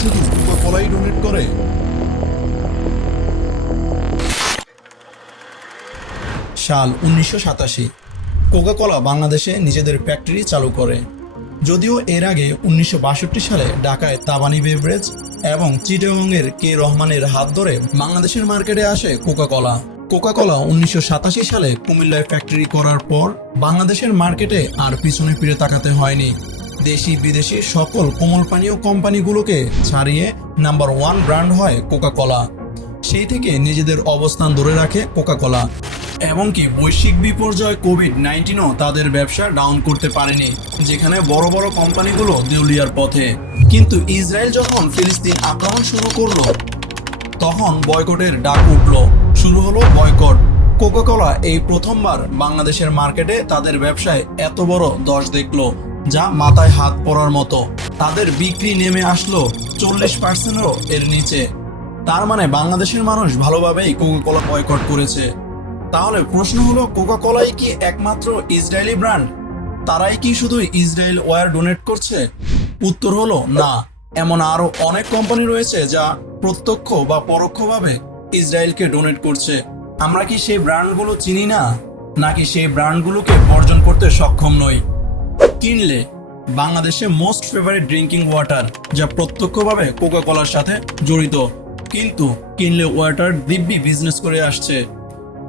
শুধু Coca কোলাই donate করে। সাল উনিশশো সাতাশি কোকাকোলা বাংলাদেশে নিজেদের ফ্যাক্টরি চালু করে। যদিও এর আগে উনিশশো বাষট্টি সালে ঢাকায় তাবানি বেভারেজ এবং চিটাগংয়ের কে রহমানের হাত ধরে বাংলাদেশের মার্কেটে আসে কোকাকোলা কোকাকোলা উনিশশো সাতাশি সালে কুমিল্লায় ফ্যাক্টরি করার পর বাংলাদেশের মার্কেটে আর পিছনে ফিরে তাকাতে হয়নি। দেশি বিদেশি সকল কোমল পানীয় কোম্পানিগুলোকে ছাড়িয়ে নাম্বার ওয়ান ব্র্যান্ড হয় কোকা কোকাকোলা। সেই থেকে নিজেদের অবস্থান ধরে রাখে কোকা কোকাকোলা। এমনকি বৈশ্বিক বিপর্যয় কোভিড নাইন্টিনও তাদের ব্যবসা ডাউন করতে পারেনি, যেখানে বড় বড় কোম্পানিগুলো দেউলিয়ার পথে। কিন্তু ইসরায়েল যখন ফিলিস্তিন আক্রমণ শুরু করল, তখন বয়কটের ডাক উঠল। শুরু হলো বয়কট। কোকাকোলা এই প্রথমবার বাংলাদেশের মার্কেটে তাদের ব্যবসায় এত বড় দশ দেখল। যা মাথায় হাত পড়ার মতো। তাদের বিক্রি নেমে আসলো চল্লিশ পার্সেন্টও এর নিচে। তার মানে বাংলাদেশের মানুষ ভালোভাবেই কোকাকোলা বয়কট করেছে। তাহলে প্রশ্ন হলো কোকা কোকাকোলাই কি একমাত্র ইসরায়েলি ব্র্যান্ড তারাই কি শুধু ইসরায়েল ওয়্যার ডোনেট করছে? উত্তর হলো, না। এমন আরও অনেক কোম্পানি রয়েছে যা প্রত্যক্ষ বা পরোক্ষভাবে ইসরায়েলকে ডোনেট করছে। আমরা কি সেই ব্র্যান্ডগুলো চিনি না? নাকি সেই ব্র্যান্ডগুলোকে বর্জন করতে সক্ষম নই? কিনলে বাংলাদেশে মোস্ট ফেভারিট ড্রিঙ্কিং ওয়াটার যা প্রত্যক্ষভাবে কোকা কোলার সাথে জড়িত। কিন্তু কিনলে ওয়াটার দিব্যি বিজনেস করে আসছে।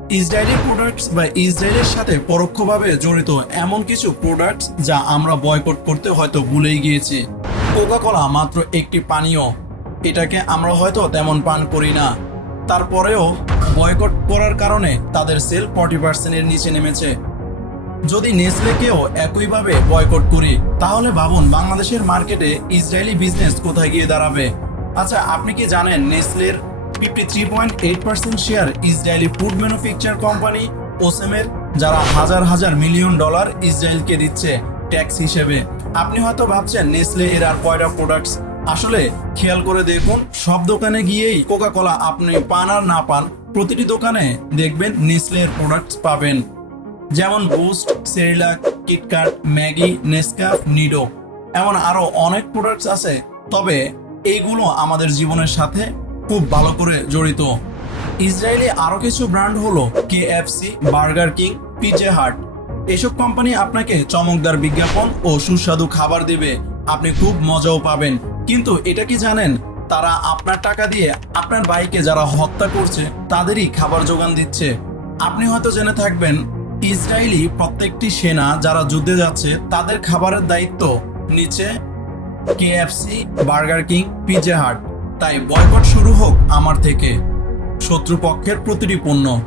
ইসরায়েলি প্রোডাক্টস বা ইসরায়েলের সাথে পরোক্ষভাবে জড়িত এমন কিছু প্রোডাক্টস যা আমরা বয়কট করতে হয়তো ভুলেই গিয়েছি। কোকা কোলা মাত্র একটি পানীয়। এটাকে আমরা হয়তো তেমন পান করি না। তারপরেও বয়কট করার কারণে তাদের সেল ফর্টি পার্সেন্টের নিচে নেমেছে। যদি নেসলেকেও একইভাবে বয়কট করি, তাহলে ভাবুন বাংলাদেশের মার্কেটে ইসরায়েলি বিজনেস কোথায় গিয়ে দাঁড়াবে? আচ্ছা আপনি কি জানেন নেসলের fifty three point eight percent share Israeli food manufacture company ওসেমের যারা হাজার হাজার মিলিয়ন ডলার ইসরায়েলকে দিচ্ছে ট্যাক্স হিসেবে? আপনি হয়তো ভাবছেন নেসলে এর আর কয়টা প্রোডাক্টস আসলে খেয়াল করে দেখুন, সব দোকানে গিয়েই কোকা কোলা আপনি পান আর না পান, প্রতিটি দোকানে দেখবেন নেসলের প্রোডাক্টস পাবেন। যেমন Boost Cerelac KitKat Maggi Nescafe Nido এমন আরও অনেক প্রোডাক্টস আছে, তবে এইগুলো আমাদের জীবনের সাথে খুব ভালো করে জড়িত। ইসরায়েলি আরও কিছু ব্র্যান্ড হলো K FC burger king pizza hut এসব কোম্পানি আপনাকে চমকদার বিজ্ঞাপন ও সুস্বাদু খাবার দেবে। আপনি খুব মজাও পাবেন। কিন্তু এটা কি জানেন? তারা আপনার টাকা দিয়ে আপনার বাইকে যারা হত্যা করছে, তাদেরই খাবার যোগান দিচ্ছে। আপনি হয়তো জেনে থাকবেন ইসরায়েলি প্রত্যেকটি সেনা যারা যুদ্ধে যাচ্ছে, তাদের খাবারের দায়িত্ব নিচে কেএফসি, বার্গার কিং পিজে হাট। তাই বয়কট শুরু হোক আমার থেকে। শত্রুপক্ষের প্রতিটি পণ্য।